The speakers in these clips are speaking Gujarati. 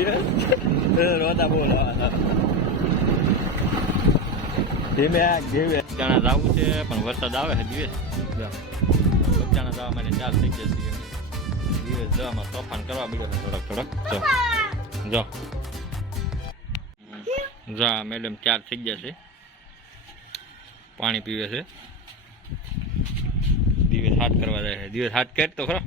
રોતા બોલ ધીમે ધીમે બગચાણા જવું છે પણ વરસાદ આવે છે દિવસ બગચાણા જવા માટે ચાલ થઈ જશે દિવસ જવામાં તોફાન કરવા બીજો થોડોક જો જા મેડમ ચાર થઈ જશે પાણી પીવે છે દિવસ હાથ કરવા જાય છે દિવસ હાથ કર તો ખરો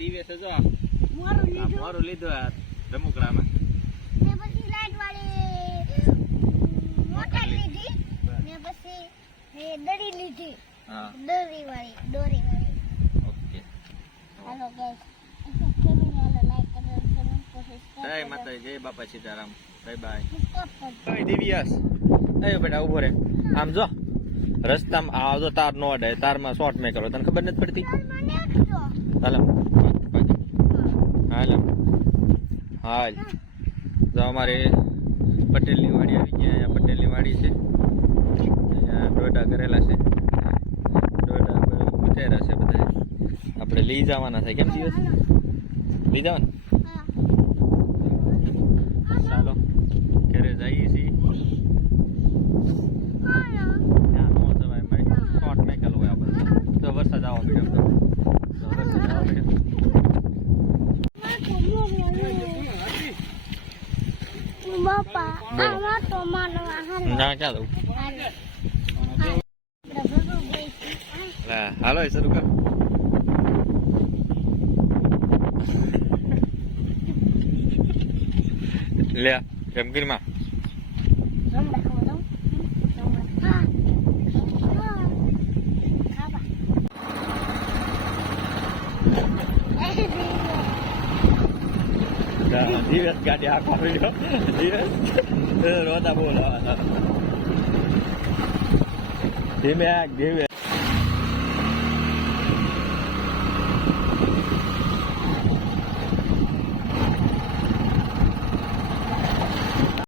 દિવસ જો મોરું લીધું આ રમુકડામાં મે પછી લાઈટ વાળી મોટર લીધી મે પછી એ દડી લીધી હા દોરી વાળી ઓકે હાલો ગાઈસ કેવી હાલો લાઈક કરો કોશિશ કરો જય માતાજી જય બાપા સીતારામ બાય બાય સબસ્ક્રાઇબ કરો બાય દિવ્યાસ એ બેટા ઉભો રે આમ જો રસ્તામાં આ જો તાર નો અડાય તારમાં શોર્ટ મે કરો તને ખબર નથી પડતી હાલો હાલો હાલ જો અમારે પટેલની વાડી આવી ગયા અહીંયા પટેલની વાડી છે અહીંયા ડોડા કરેલા છે ડોડા ઉતેરા છે બધા આપણે લઈ જવાના છે કેમ દિવસ લઈ જવાના ચાલો ઘરે જઈએ છીએ ત્યાં નો જવાય મારી બાપા બોલો. આમાં તો માનવા હાલ ના ક્યાં દઉં હાલ હાલો એ શરૂ કર લે એમ કરીમાં રમડા ખાવા દઉં હા ખાવા દિવસ ગાડી આખો પડ્યો દિવસ રોતા બોલો ધીમે ધીમે